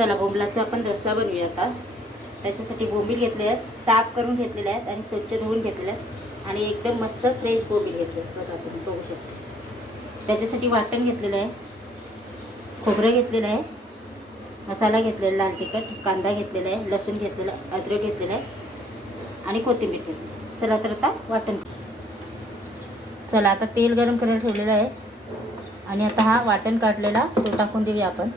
चला बोंबलाचा आपण रस्सा बनवूया आता। त्याच्यासाठी बोंबील घेतले आहेत, साफ करून घेतलेले आहेत आणि स्वच्छ धुवून घेतलेले आहेत आणि एकदम मस्त फ्रेश बोंबील घेतले बघा, तुम्ही बघू शकता। त्याच्यासाठी वाटण घेतलेलं आहे, खोबरं घेतलेलं आहे, मसाला घेतलेला लाल तिखट, कांदा घेतलेला आहे, लसूण घेतलेला आहे, अद्रक घेतलेला आहे आणि कोथिंबीर घेतली। चला तर आता वाटण। चला आता तेल गरम करायला ठेवलेलं आहे आणि आता हा वाटण काढलेला तो टाकून देऊया आपण।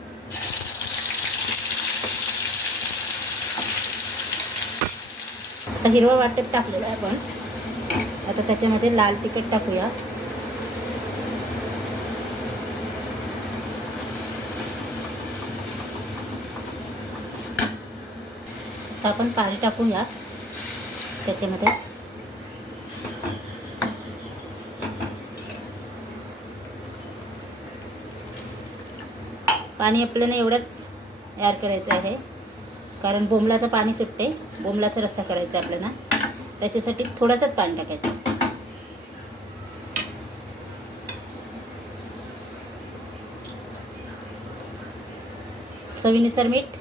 आता हिरवं वाटण टाकलेलं आहे आपण, आता त्याच्यामध्ये लाल तिखट टाकूया, आता आपण पाणी टाकूया त्याच्यामध्ये। पाणी आपल्याला एवढंच ॲड करायचं आहे, कारण बोंबलाचं पाणी सुटते, बोंबलाचा रस्सा करायचा आपल्याला, त्याच्यासाठी थोडंसंच पाणी टाकायचं। चवीनुसार मीठ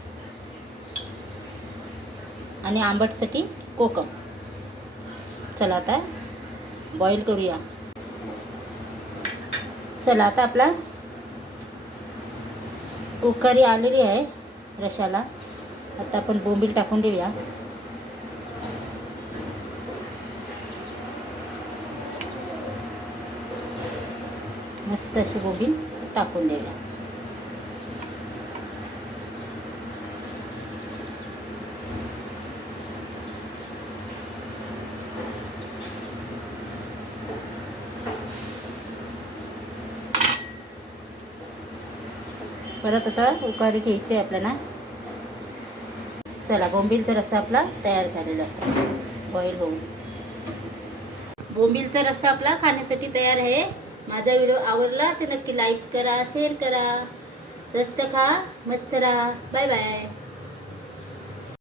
आणि आंबटसाठी कोकम। चला आता बॉईल करूया। चला आता आपला उकळी आलेली आहे रशाला, आता आपण बोंबील टाकून देऊया। मस्त अशी बोंबील टाकून देऊया। परत आता उकळी घ्यायची आपल्याला। चला बोंबीलचा रस्सा आपला तयार झालेला आहे, बॉईल होऊन। बोंबीलचा रस्सा आपला खाण्यासाठी तयार आहे। माझा व्हिडिओ आवडला तर नक्की लाईक करा, शेअर करा। स्वस्त खा, मस्त राहा। Bye bye.